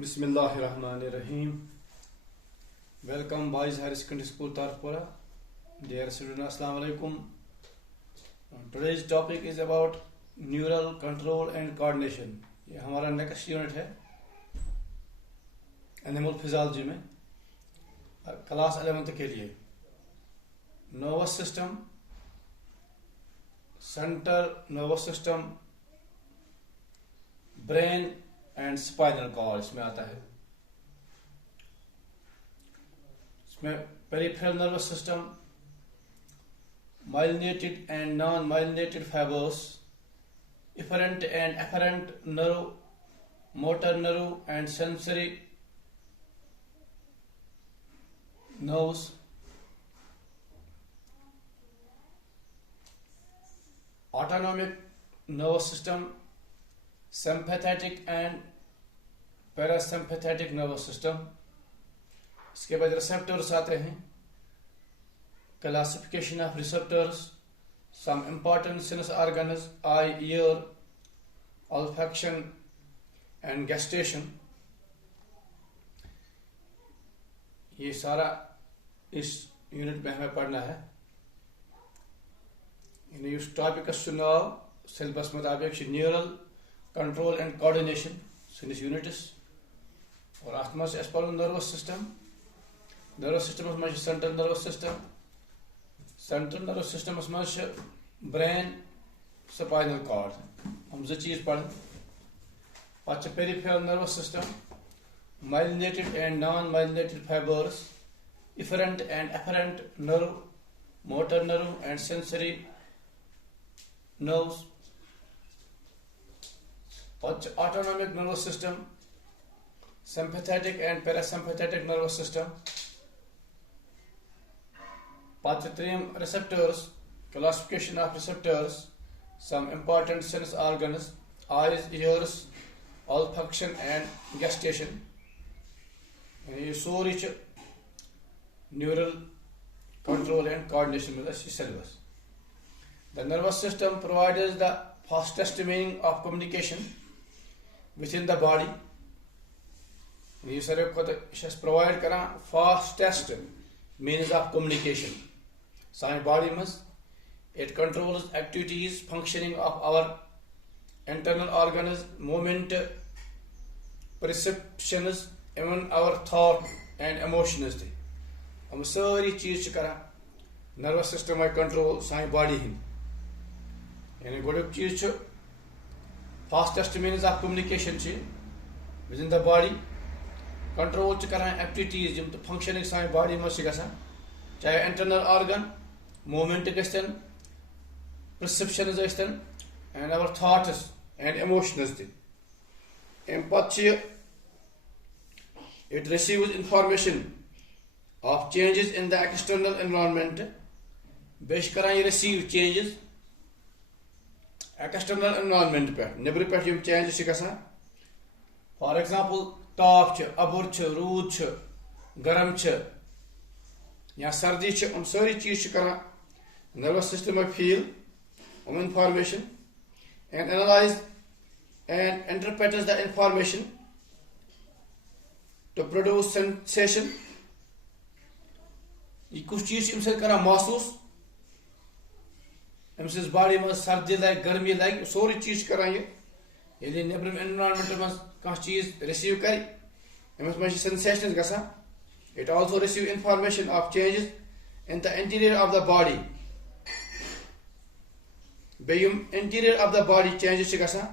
Bismillahirrahmanirrahim. Welcome Boys Higher Secondary School Tarpura. Dear students, Assalamu alaikum. Today's topic is about neural control and coordination. ये हमारा next unit है animal physiology में class 11th के लिए. Nervous system, central nervous system, brain and spinal cord इसमें आता है. इसमें peripheral nervous system, myelinated and non myelinated fibres, efferent and afferent nerve, motor nerve and sensory nerves, autonomic nervous system, sympathetic and parasympathetic nervous system. इसके बाद receptors आते हैं. Classification of receptors, some important sense organs, eye, ear, olfaction and gustation. ये सारा इस unit में हमें पढ़ना है. इस टॉपिक चुनाव सिलेबस मुताबिक neural control and coordination Sinise units और अथ मज पढ़ नर्वस सिस्टम. नर्वस सिस्टम मज central nervous system. Central nervous system मज ब्रेन, स्पाइनल कॉर्ड. हम जो चीज पढ़ पे peripheral nervous system, myelinated and non myelinated fibres, efferent and afferent nerve, motor nerve and sensory nerves. Autonomic nervous system, sympathetic and parasympathetic nervous system. Receptors, classification of receptors, some important sense organs, eyes, ears, olfaction and gustation. ये sorry neural control and coordination with the syllabus. The nervous system provides the fastest means of communication within the body. ये सारे को तो provide करा fastest means of communication. Science body must it controls activities, functioning of our internal organs, movement, perceptions, even our thought and emotions. हम सारी चीज करा nervous system में कंट्रोल साइन बॉडी हिंद. यानी गोडुक चीज fastest means of communication with in the body. Control करा activities यम तो functioning sign body में गसान, चाहे internal organ, movement gun, perceptions and our thoughts and emotions. It receives information of changes in the external environment. Basically, receive changes external environment पे निब्र पे यम changes गसान. For example, ताप अबुर rude गरम या सर्दी हम सारी चीज करा nervous system में feel information and analyze and interprets the information to produce sensation. ये कुछ चीज इनसे करा महसूस, इनसे बॉडी में सर्दी लगे, गर्मी लगे, सारी चीज करा ये. यदि नेबरम एनवायरनमेंट में कह चीज रिसीव करी, इनमें मज sensations गसान. It also receive information of changes in the interior of the body. Bayum interior of the body changes gasa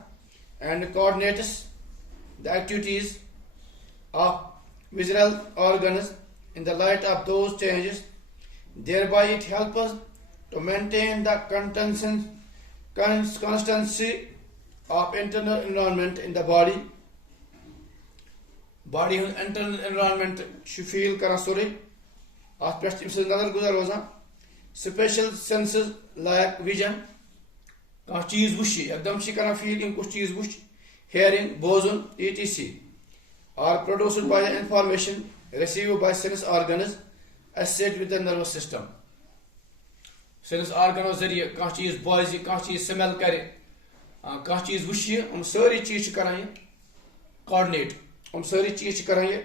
and coordinates the activities of visceral organs in the light of those changes. Thereby it helps us to maintain the constancy of internal environment in the body. Body internal environment should feel kara sore aspect imse nazar guzar roza. Special senses like vision, कह चीज वुशी एकदम से करा feel इन कुछ चीज whoosh, hearing, बोजन, etc. are produced by the information received by sense organs associated with the nervous system. Sense organs जरिए कह चीज बोझ, कह चीज स्मेल करे, कह चीज वुशी, हम सारी चीज कराएं कोऑर्डिनेट हम सारी चीज करान ये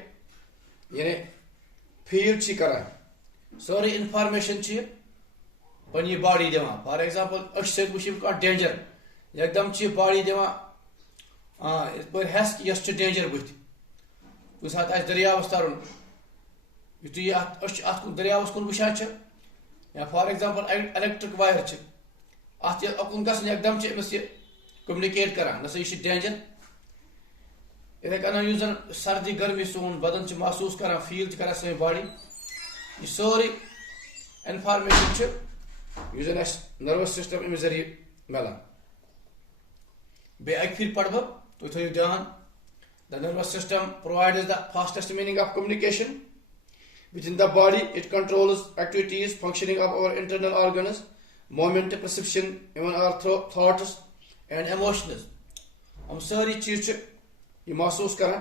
यानी फील करान सारी इंफॉर्मेशन पन्नी बॉडी दिवान फॉर एग्जांपल अश सत वुचिम कह डेंजर एकदम बॉडी दिवान हेस कि यस डेंजर बुथ कुछ सात दरियावस तरन युथु अत दरियावस कुन वुचान या फॉर एग्जांपल इलेक्ट्रिक वायर अत अकुन गसन एकदम अमिस कम्युनिकेट करान नसा यह डेंजर इथे कन जन सर्दी गर्मी सोन बदन महसूस करान फील करान सही बॉडी यह सारी इंफॉर्मेशन जन नर्वस सिस्टम अमि जरिए मिलान बे अक फिर पढ़ तुम थो ध्यान the nervous system provides the fastest meaning of communication within the body. It controls activities functioning of our internal organs, movement, perception, even our thoughts and emotions. हम सारी चीज ये महसूस करान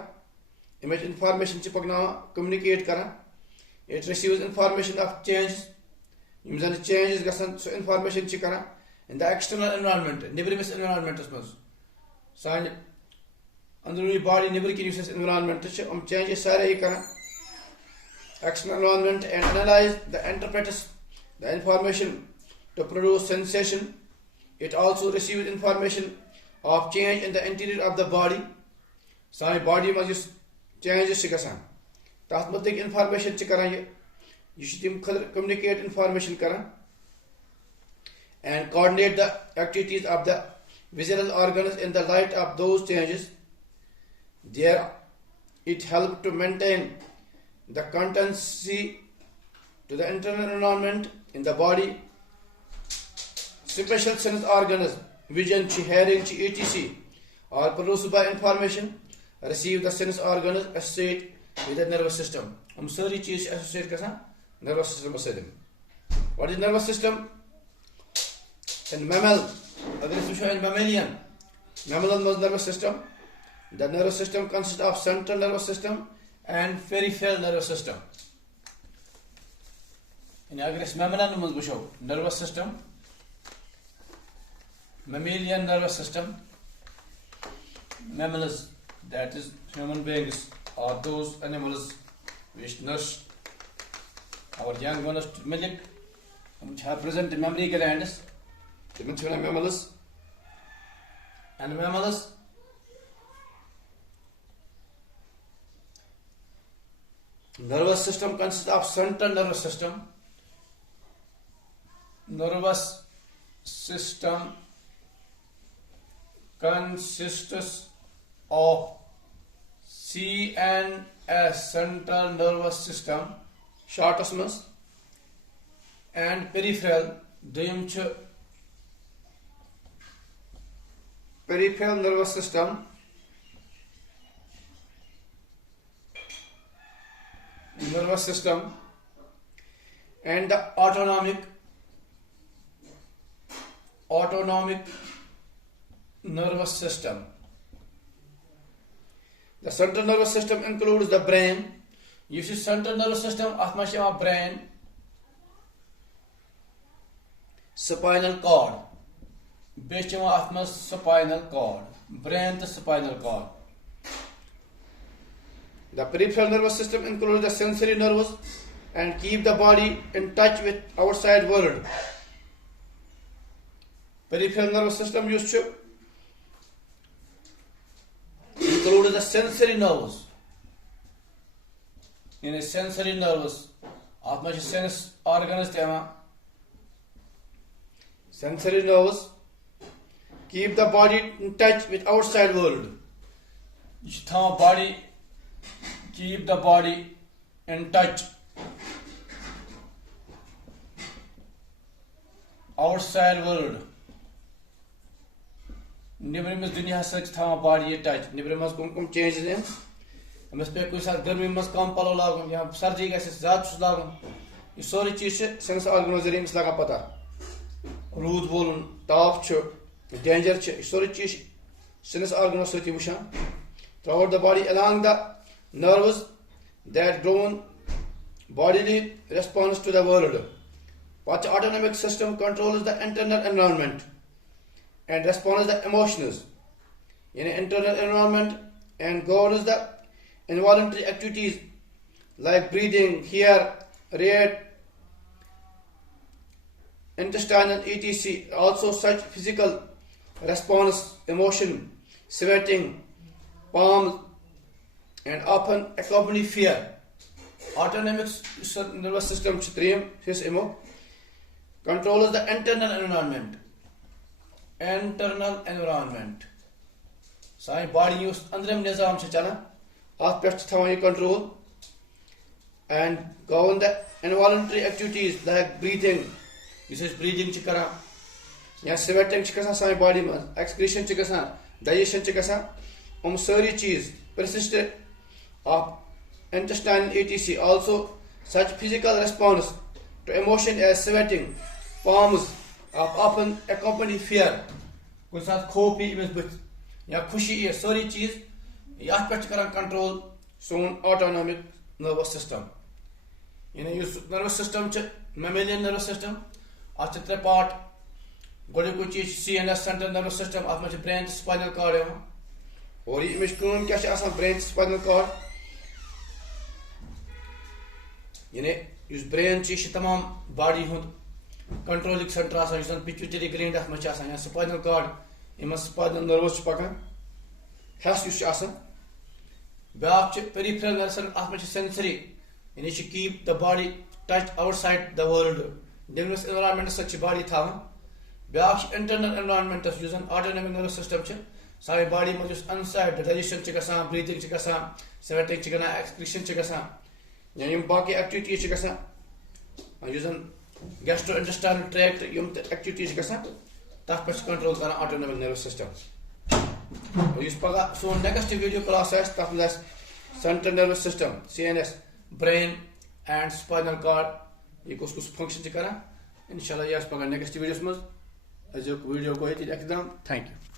इमेज इंफॉर्मेशन पकनावान कम्युनिकेट करान it receives information of changes यम जन चेंजेस गसन सो इंफॉर्मेशन करान इन द एक्सटर्नल एनवायरनमेंट निबरमिस एनवायरनमेंटस मज सान अंदरूनी बॉडी निबर किन एनवायरनमेंट हम चेंजेस सारे करान external environment and analyze the interprets the information to produce sensation. It also receives information of change in the interior of the body. Sani body ma jis changes gasan tat mutik information karan ye tim communicate information karan and coordinate the activities of the visceral organs in the light of those changes. There it helps to maintain the constancy to the internal environment in the body. Special sense organs, vision, hearing, etc. are produced by information received the sense organs associated with the nervous system. हम सारी चीज associate करना nervous system से दें. What is nervous system? In mammal, अगर इसमें in mammalian, mammalian nervous system. The nervous system consists of central nervous system and peripheral nervous system. अगर इस mammalian में वुचो nervous system, mammalian nervous system, mammals, that is human beings, are those animals which nurse our young ones to milk, which have present mammary glands. Mammals and mammals. Nervous system consists of central nervous system. Nervous system consists of CNS, central nervous system, shortest mus, and peripheral, peripheral nervous system. Nervous system and the autonomic nervous system. The central nervous system includes the brain. You see central nervous system atmashya brain, spinal cord, bechama atmas spinal cord, brain to spinal cord. The peripheral nervous system includes the sensory nerves and keep the body in touch with outside world. Peripheral nervous system used to include the sensory nerves. In a sensory nerves, atma sense organs tema. Sensory nerves keep the body in touch with outside world. Body keep the body in touch outside world. Nibrimus dunya such tha body touch. Nibrimus kum changes in. अमस पे कोई साथ गर्मी में कम पलो लागूं या सर्दी का से ज़्यादा चुस लागूं ये सारी चीज़ें सेंस ऑर्गनों जरिए मिस लगा पता रूद बोलूं ताप चो डेंजर चो ये सारी चीज़ सेंस ऑर्गनों से ती वुशान throughout the body along the nerves that grown bodily response to the world. But the autonomic system controls the internal environment and responds the emotions in internal environment and governs the involuntary activities like breathing, hair rate, intestinal etc. Also such physical response, emotion, sweating, palms, and often accompany fear. Autonomic nervous system controls the internal environment. Internal environment. Sai body use andram nizam se chala. At pest thawan control and govern the involuntary activities like breathing. This is breathing chikara. Ya sweating chikasa sai body mas. Excretion chikasa. Digestion chikasa. Sari cheese persistent of intestine etc. Also such physical response to emotion as sweating, palms often accompany fear. कुछ साथ खोपी image booth या खुशी ये सारी चीज याद पे करा कंट्रोल सोन ऑटोनॉमिक नर्वस सिस्टम यानी ये नर्वस सिस्टम च मैमेलियन नर्वस सिस्टम आज त्रे पार्ट गोले को चीज सीएनएस सेंट्रल नर्वस सिस्टम आज में ब्रेन स्पाइनल कॉर्ड है और ये इमेज कौन क्या है आसान ब्रेन स्पाइनल कॉर्ड यानी इस ब्रेन चीज तमाम बॉडी हो कंट्रोलिंग सेंटर आसान पिट्यूटरी ग्लैंड अथ मच आसान या स्पाइनल कॉर्ड इमस स्पाइनल नर्वस पकान हेस युस आसान ब्याक पेरिफेरल नर्वस अथ मच सेंसरी यानी keep the body touch outside the world डिवरस एनवायरनमेंट सच बॉडी थावन ब्याक इंटरनल एनवायरनमेंट युस ऑटोनॉमिक नर्वस सिस्टम छ सारी बॉडी में युस अनसाइड डाइजेशन च गसान ब्रीथिंग च गसान स्वेटिंग च गना एक्सक्रीशन च गसान यानी बाकी एक्टिविटीज च गसान युस गैस्ट्रोइंटेस्टाइनल ट्रैक्ट यम एक्टिविटीज गसान तथ पे कंट्रोल कर ऑटोनॉमिक नर्वस सिस्टम और इस पगा सो नेक्स्ट वीडियो क्लास है तथ में central nervous system CNS brain and spinal cord ये कुछ फंक्शन करा इंशाल्लाह ये पगा नेक्स्ट वीडियोस में अजो वीडियो को एकदम थैंक यू।